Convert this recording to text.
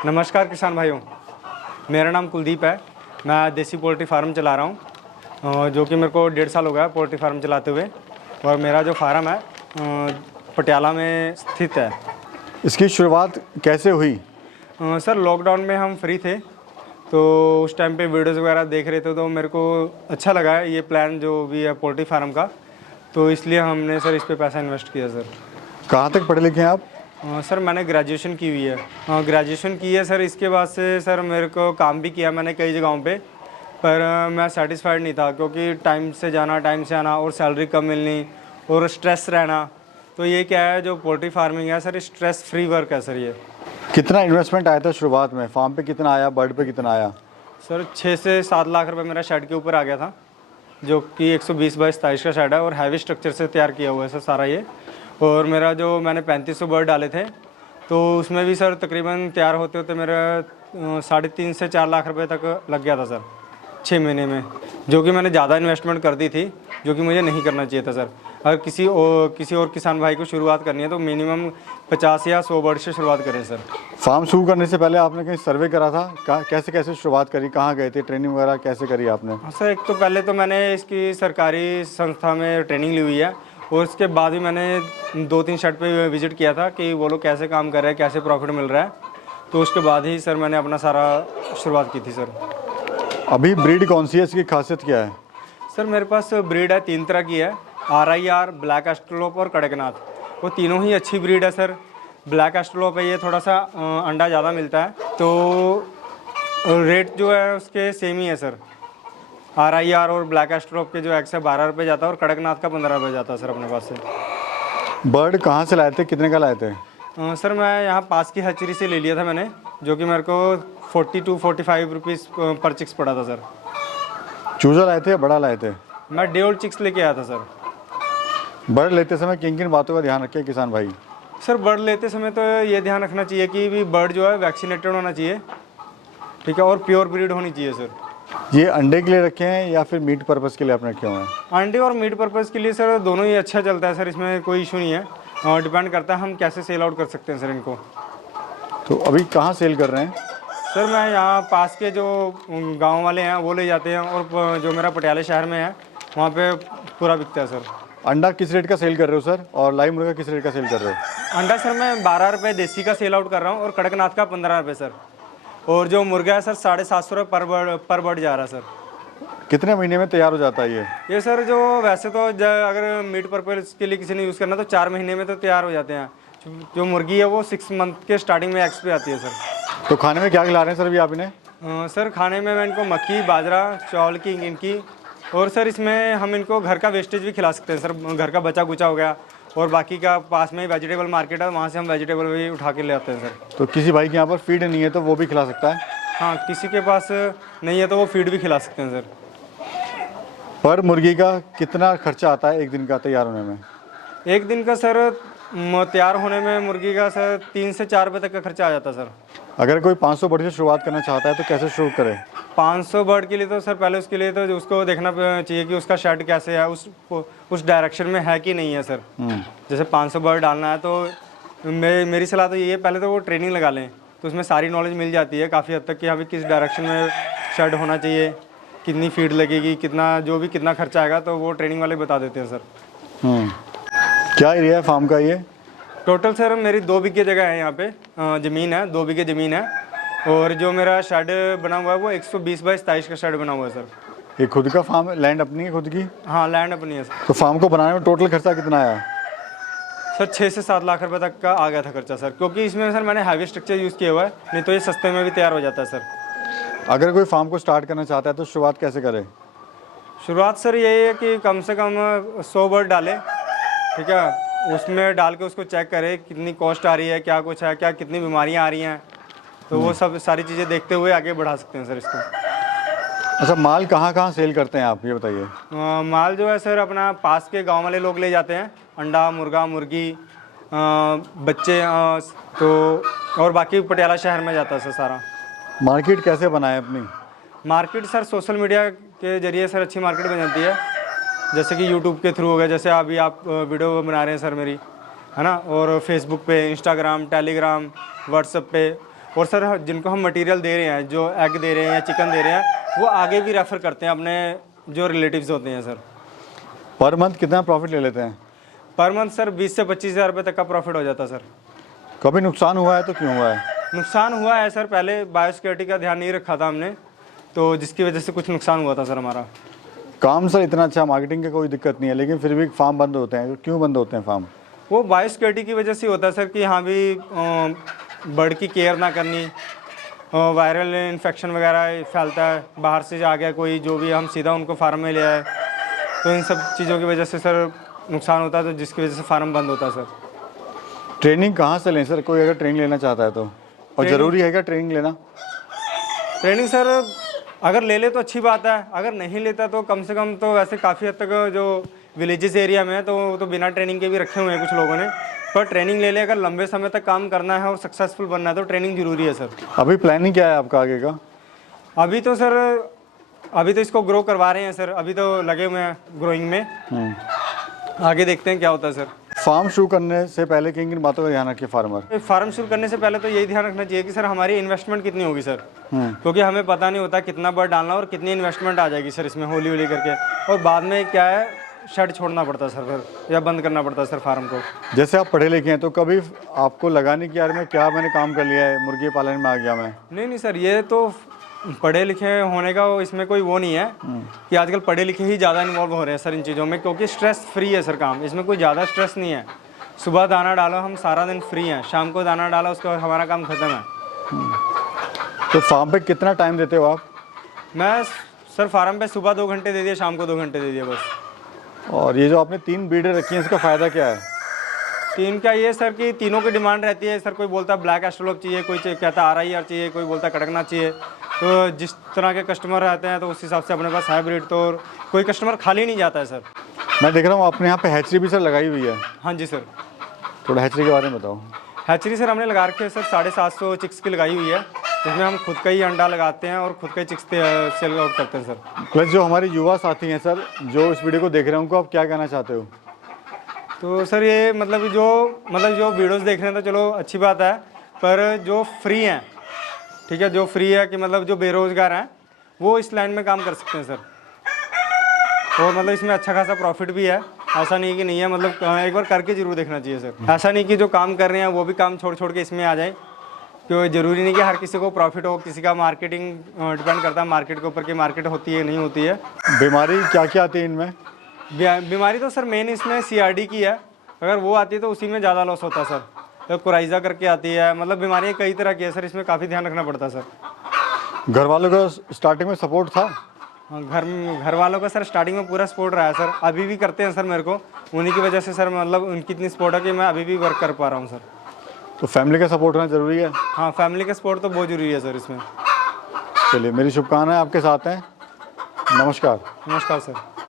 नमस्कार किसान भाइयों, मेरा नाम कुलदीप है। मैं देसी पोल्ट्री फार्म चला रहा हूँ, जो कि मेरे को 1.5 साल हो गया पोल्ट्री फार्म चलाते हुए। और मेरा जो फार्म है पटियाला में स्थित है। इसकी शुरुआत कैसे हुई? सर लॉकडाउन में हम फ्री थे, तो उस टाइम पे वीडियोस वगैरह देख रहे थे, तो मेरे को अच्छा लगा है ये प्लान जो भी है पोल्ट्री फार्म का, तो इसलिए हमने सर इस पर पैसा इन्वेस्ट किया सर। कहाँ तक पढ़े लिखे हैं आप? सर मैंने ग्रेजुएशन की हुई है। ग्रेजुएशन की है सर। इसके बाद से सर मेरे को काम भी किया मैंने कई जगहों पे, पर मैं सेटिस्फाइड नहीं था, क्योंकि टाइम से जाना टाइम से आना और सैलरी कम मिलनी और स्ट्रेस रहना। तो ये क्या है, जो पोल्ट्री फार्मिंग है सर, स्ट्रेस फ्री वर्क है सर ये। कितना इन्वेस्टमेंट आया था शुरुआत में? फार्म पे कितना आया, बर्ड पे कितना आया? सर 6 से 7 लाख रुपए मेरा शेड के ऊपर आ गया था, जो कि 120 बाई 27 का शेड है और हैवी स्ट्रक्चर से तैयार किया हुआ है सर सारा ये। और मेरा जो मैंने 3500 बर्ड डाले थे, तो उसमें भी सर तकरीबन तैयार होते होते मेरा 3.5 से 4 लाख रुपए तक लग गया था सर 6 महीने में, जो कि मैंने ज़्यादा इन्वेस्टमेंट कर दी थी, जो कि मुझे नहीं करना चाहिए था सर। अगर किसी और किसान भाई को शुरुआत करनी है तो मिनिमम 50 या 100 बर्ड से शुरुआत करें सर। फार्म शुरू करने से पहले आपने कहीं सर्वे करा था? कैसे कैसे शुरुआत करी, कहाँ गए थे, ट्रेनिंग वगैरह कैसे करी आपने? हाँ सर, एक तो पहले तो मैंने इसकी सरकारी संस्था में ट्रेनिंग ली हुई है, और उसके बाद भी मैंने 2-3 शेड पे विज़िट किया था कि वो लोग कैसे काम कर रहे हैं, कैसे प्रॉफिट मिल रहा है। तो उसके बाद ही सर मैंने अपना सारा शुरुआत की थी सर। अभी ब्रीड कौन सी है, इसकी खासियत क्या है? सर मेरे पास ब्रीड है 3 तरह की है, RIR, ब्लैक एस्ट्रोलोप और कड़कनाथ। वो तीनों ही अच्छी ब्रीड है सर। ब्लैक एस्ट्रोलोप है, ये थोड़ा सा अंडा ज़्यादा मिलता है, तो रेट जो है उसके सेम ही है सर। RIR और ब्लैक एस्ट्रोलोप के जो एग्स है 12 रुपये जाता है, और कड़कनाथ का 15 रुपये जाता है सर अपने पास से। बर्ड कहाँ से लाए थे, कितने का लाए थे? सर मैं यहाँ पास की हैचरी से ले लिया था मैंने, जो कि मेरे को 40 to 45 रुपीज़ पर चिक्स पड़ा था सर। चूजा लाए थे या बड़ा लाए थे? मैं डे ओल्ड चिक्स लेके आया था सर। बर्ड लेते समय किन किन बातों का ध्यान रखें किसान भाई? सर बर्ड लेते समय तो ये ध्यान रखना चाहिए कि भी बर्ड जो है वैक्सीनेटेड होना चाहिए, ठीक है, और प्योर ब्रीड होनी चाहिए सर। ये अंडे के लिए रखे हैं या फिर मीट पर्पज़ के लिए आपने रखे हुए हैं? अंडे और मीट पर्पज़ के लिए सर दोनों ही अच्छा चलता है सर, इसमें कोई इशू नहीं है। और डिपेंड करता है हम कैसे सेल आउट कर सकते हैं सर इनको। तो अभी कहाँ सेल कर रहे हैं? सर मैं यहाँ पास के जो गांव वाले हैं वो ले जाते हैं, और जो मेरा पटियाला शहर में है वहाँ पे पूरा बिकता है सर। अंडा किस रेट का सेल कर रहे हो सर, और लाइव मुर्गा किस रेट का सेल कर रहे हो? अंडा सर मैं 12 रुपये देसी का सेल आउट कर रहा हूँ, और कड़कनाथ का 15 रुपये सर। और जो मुर्गा है सर 750 रुपये पर बर्ड जा रहा है सर। कितने महीने में तैयार हो जाता है ये सर जो वैसे तो अगर मीट पर्पज़ के लिए किसी ने यूज़ करना तो 4 महीने में तो तैयार हो जाते हैं। जो मुर्गी है वो 6 मंथ के स्टार्टिंग में एग्स पे आती है सर। तो खाने में क्या खिला रहे हैं सर अभी आप इन्हें? सर खाने में मैं इनको मक्की, बाजरा, चावल की इनकी, और सर इसमें हम इनको घर का वेस्टेज भी खिला सकते हैं सर। घर का बचा कुचा हो गया, और बाकी का पास में ही वेजिटेबल मार्केट है, वहाँ से हम वेजिटेबल भी उठा के ले आते हैं सर। तो किसी भाई के यहाँ पर फीड नहीं है तो वो भी खिला सकता है? हाँ, किसी के पास नहीं है तो वो फीड भी खिला सकते हैं सर। पर मुर्गी का कितना खर्चा आता है एक दिन का तैयार होने में? एक दिन का सर तैयार होने में मुर्गी का सर 3 से 4 रुपये तक का खर्चा आ जाता है सर। अगर कोई 500 बर्ड से शुरुआत करना चाहता है तो कैसे शुरू करे? 500 बर्ड के लिए तो सर पहले उसके लिए तो उसको देखना चाहिए कि उसका शेड कैसे है, उस डायरेक्शन में है कि नहीं है सर। जैसे 500 बर्ड डालना है तो मेरी सलाह तो ये है, पहले तो वो ट्रेनिंग लगा लें, तो उसमें सारी नॉलेज मिल जाती है काफ़ी हद तक कि हमें किस डायरेक्शन में शेड होना चाहिए, कितनी फीड लगेगी, कितना खर्चा आएगा, तो वो ट्रेनिंग वाले बता देते हैं सर। क्या एरिया है फार्म का ये? टोटल सर मेरी 2 बीघे जगह है, यहाँ पे ज़मीन है, 2 बीघे ज़मीन है, और जो मेरा शेड बना हुआ है वो 120 बाई 27 का शेड बना हुआ है सर। ये खुद का फार्म, लैंड अपनी है खुद की? हाँ, लैंड अपनी है सर। तो फार्म को बनाने में टोटल खर्चा कितना आया? सर 6 से 7 लाख रुपए तक का आ गया था खर्चा सर, क्योंकि इसमें सर मैंने हैवी स्ट्रक्चर यूज़ किया हुआ है, नहीं तो ये सस्ते में भी तैयार हो जाता है सर। अगर कोई फार्म को स्टार्ट करना चाहता है तो शुरुआत कैसे करे? शुरुआत सर यही है कि कम से कम 100 बर्ड डाले, ठीक है, उसमें डाल के उसको चेक करें कितनी कॉस्ट आ रही है, क्या कुछ है, क्या कितनी बीमारियां आ रही हैं, तो वो सब सारी चीज़ें देखते हुए आगे बढ़ा सकते हैं सर इसको। अच्छा, माल कहाँ कहाँ सेल करते हैं आप, ये बताइए। माल जो है सर अपना पास के गांव वाले लोग ले जाते हैं, अंडा, मुर्गा, मुर्गी, बच्चे, तो और बाकी पटियाला शहर में जाता है सर सारा। मार्केट कैसे बनाए अपनी? मार्केट सर सोशल मीडिया के जरिए सर अच्छी मार्केट बन जाती है, जैसे कि यूट्यूब के थ्रू हो गया, जैसे अभी आप वीडियो बना रहे हैं सर मेरी, है ना, और फेसबुक पे, इंस्टाग्राम, टेलीग्राम, व्हाट्सएप पे, और सर जिनको हम मटेरियल दे रहे हैं, जो एग दे रहे हैं या चिकन दे रहे हैं, वो आगे भी रेफ़र करते हैं अपने जो रिलेटिव्स होते हैं सर। पर मंथ कितना प्रॉफिट ले लेते हैं? पर मंथ सर 20 से 25 हज़ार रुपये तक का प्रॉफिट हो जाता है सर। कभी नुकसान हुआ है तो क्यों हुआ है? नुकसान हुआ है सर, पहले बायोसिक्योरिटी का ध्यान नहीं रखा था हमने, तो जिसकी वजह से कुछ नुकसान हुआ था सर हमारा। काम सर इतना अच्छा, मार्केटिंग का कोई दिक्कत नहीं है, लेकिन फिर भी फार्म बंद होते हैं, तो क्यों बंद होते हैं फार्म? वो बायोसिक्योरिटी की वजह से होता है सर कि हाँ भी बर्ड की केयर ना करनी, वायरल इन्फेक्शन वगैरह फैलता है, बाहर से आ गया कोई जो भी, हम सीधा उनको फार्म में ले आए, तो इन सब चीज़ों की वजह से सर नुकसान होता है, तो जिसकी वजह से फार्म बंद होता है सर। ट्रेनिंग कहाँ से लें सर, कोई अगर ट्रेनिंग लेना चाहता है तो? और ज़रूरी है क्या ट्रेनिंग लेना? ट्रेनिंग सर अगर ले ले तो अच्छी बात है, अगर नहीं लेता तो कम से कम तो वैसे काफ़ी हद तक जो विलेजेस एरिया में है तो बिना ट्रेनिंग के भी रखे हुए हैं कुछ लोगों ने, पर ट्रेनिंग ले ले, अगर लंबे समय तक काम करना है और सक्सेसफुल बनना है तो ट्रेनिंग ज़रूरी है सर। अभी प्लानिंग क्या है आपका आगे का? अभी तो सर अभी तो इसको ग्रो करवा रहे हैं सर, अभी तो लगे हुए हैं ग्रोइंग में, आगे देखते हैं क्या होता है सर। फार्म शुरू करने से पहले किन किन बातों का ध्यान रखिए फार्मर? फार्म शुरू करने से पहले तो यही ध्यान रखना चाहिए कि सर हमारी इन्वेस्टमेंट कितनी होगी सर, क्योंकि हमें पता नहीं होता कितना बर्ड डालना और कितनी इन्वेस्टमेंट आ जाएगी सर इसमें होली होली करके, और बाद में क्या है शेड छोड़ना पड़ता है सर फिर, या बंद करना पड़ता है सर फार्म को। जैसे आप पढ़े लिखे हैं तो कभी आपको लगा नहीं कि यार मैं क्या मैंने काम कर लिया है, मुर्गी पालन में आ गया मैं? नहीं सर, ये तो पढ़े लिखे होने का इसमें कोई वो नहीं है कि आजकल पढ़े लिखे ही ज़्यादा इन्वॉल्व हो रहे हैं सर इन चीज़ों में, क्योंकि स्ट्रेस फ्री है सर काम, इसमें कोई ज़्यादा स्ट्रेस नहीं है। सुबह दाना डालो, हम सारा दिन फ्री हैं, शाम को दाना डालो, उसके बाद हमारा काम ख़त्म है। तो फार्म पे कितना टाइम देते हो आप? मैं सर फार्म पे सुबह 2 घंटे दे दिए, शाम को 2 घंटे दे दिए बस। और ये जो आपने 3 ब्रीडर रखी हैं इसका फ़ायदा क्या है? 3 का ये सर कि तीनों की डिमांड रहती है सर, कोई बोलता है ब्लैक एस्ट्रोलॉप चाहिए, कोई कहता है RIR चाहिए, कोई बोलता है कड़कनाथ चाहिए, तो जिस तरह के कस्टमर रहते हैं तो उस हिसाब से अपने पास हाइब्रिड, तो कोई कस्टमर खाली नहीं जाता है सर। मैं देख रहा हूँ आपने यहाँ पे हैचरी भी सर लगाई हुई है। हाँ जी सर। थोड़ा हैचरी के बारे में बताओ। हैचरी सर हमने लगा रखी है सर, 750 चिक्स की लगाई हुई है, जिसमें हम खुद का ही अंडा लगाते हैं और खुद का ही चिक्स सेल आउट करते हैं सर। प्लस जो हमारे युवा साथी हैं सर, जो इस वीडियो को देख रहे हैं, उनको आप क्या कहना चाहते हो? तो सर ये मतलब जो वीडियोस देख रहे हैं तो चलो अच्छी बात है, पर जो फ्री हैं, ठीक है, जो फ्री है कि मतलब जो बेरोज़गार हैं वो इस लाइन में काम कर सकते हैं सर, और मतलब इसमें अच्छा खासा प्रॉफिट भी है, ऐसा नहीं कि नहीं है, मतलब एक बार करके जरूर देखना चाहिए सर। ऐसा नहीं कि जो काम कर रहे हैं वो भी काम छोड़ के इसमें आ जाए, क्योंकि ज़रूरी नहीं कि हर किसी को प्रॉफिट हो, किसी का मार्केटिंग डिपेंड करता है मार्केट के ऊपर कि मार्केट होती है नहीं होती है। बीमारी क्या क्या आती है इनमें? बीमारी तो सर मेन इसमें CRD की है, अगर वो आती है तो उसी में ज़्यादा लॉस होता है सर, तो कोराइजा करके आती है, मतलब बीमारियाँ कई तरह की है सर, इसमें काफ़ी ध्यान रखना पड़ता है सर। घर वालों का स्टार्टिंग में सपोर्ट था? हाँ, घर वालों का सर स्टार्टिंग में पूरा सपोर्ट रहा है सर, अभी भी करते हैं सर मेरे को, उन्हीं की वजह से सर मतलब उनकी इतनी सपोर्ट है कि मैं अभी भी वर्क कर पा रहा हूँ सर। तो फैमिली का सपोर्ट होना ज़रूरी है? हाँ, फैमिली का सपोर्ट तो बहुत ज़रूरी है सर इसमें। चलिए, मेरी शुभकामनाएं आपके साथ हैं। नमस्कार। नमस्कार सर।